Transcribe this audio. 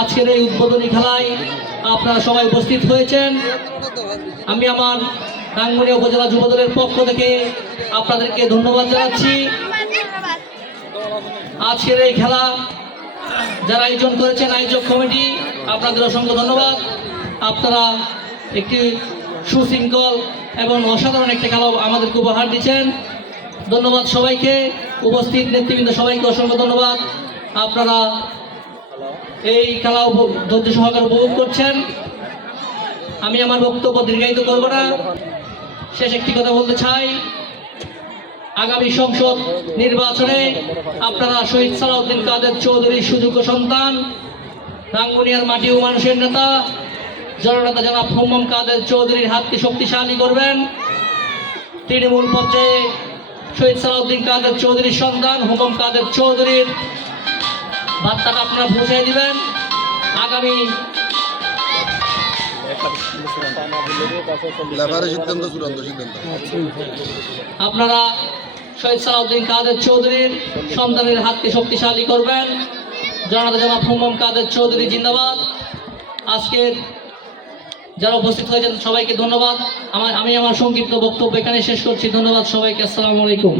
আজকের এই উদ্বোধনী খেলায় আপনারা সবাই উপস্থিত হয়েছেন। আমি আমার রাঙ্গুনিয়া উপজেলা যুবদলের পক্ষ থেকে আপনাদেরকে ধন্যবাদ জানাচ্ছি। আজকের এই খেলা যারা আয়োজন করেছেন, আয়োজক কমিটি, আপনাদের অসংখ্য ধন্যবাদ। আপনারা একটি সুশৃঙ্খল এবং অসাধারণ একটা খেলা আমাদেরকে উপহার দিচ্ছেন। ধন্যবাদ সবাইকে, উপস্থিত নেতৃবৃন্দ সবাইকে অসংখ্য ধন্যবাদ। আপনারা এই খেলা ধৈর্য সহকারে উপভোগ করছেন। আমি আমার বক্তব্য দীর্ঘায়িত করব না। শেষ একটি কথা বলতে চাই, আগামী সংসদ নির্বাচনে আপনারা শহীদ সালাউদ্দিন কাদের চৌধুরীর সুযোগ্য সন্তান, রাঙ্গুনিয়ার মাটি ও মানুষের নেতা জননেতা জনাব হুমাম কাদের চৌধুরীর হাতকে শক্তিশালী করবেন। তৃণমূল পর্যায়ে শহীদ সালাউদ্দিন কাদের চৌধুরীর সন্তান হুমাম কাদের চৌধুরীর বার্তাটা আপনারা পৌঁছে দিবেন। আগামী আপনারা শহীদ সালাউদ্দিন কাদের চৌধুরীর সন্তানের হাতকে শক্তিশালী করবেন। জননেতা জনাব হুমাম কাদের চৌধুরী জিন্দাবাদ। আজকের যারা উপস্থিত হয়েছেন সবাইকে ধন্যবাদ। আমি আমার সংক্ষিপ্ত বক্তব্য এখানে শেষ করছি। ধন্যবাদ সবাইকে। আসসালামু আলাইকুম।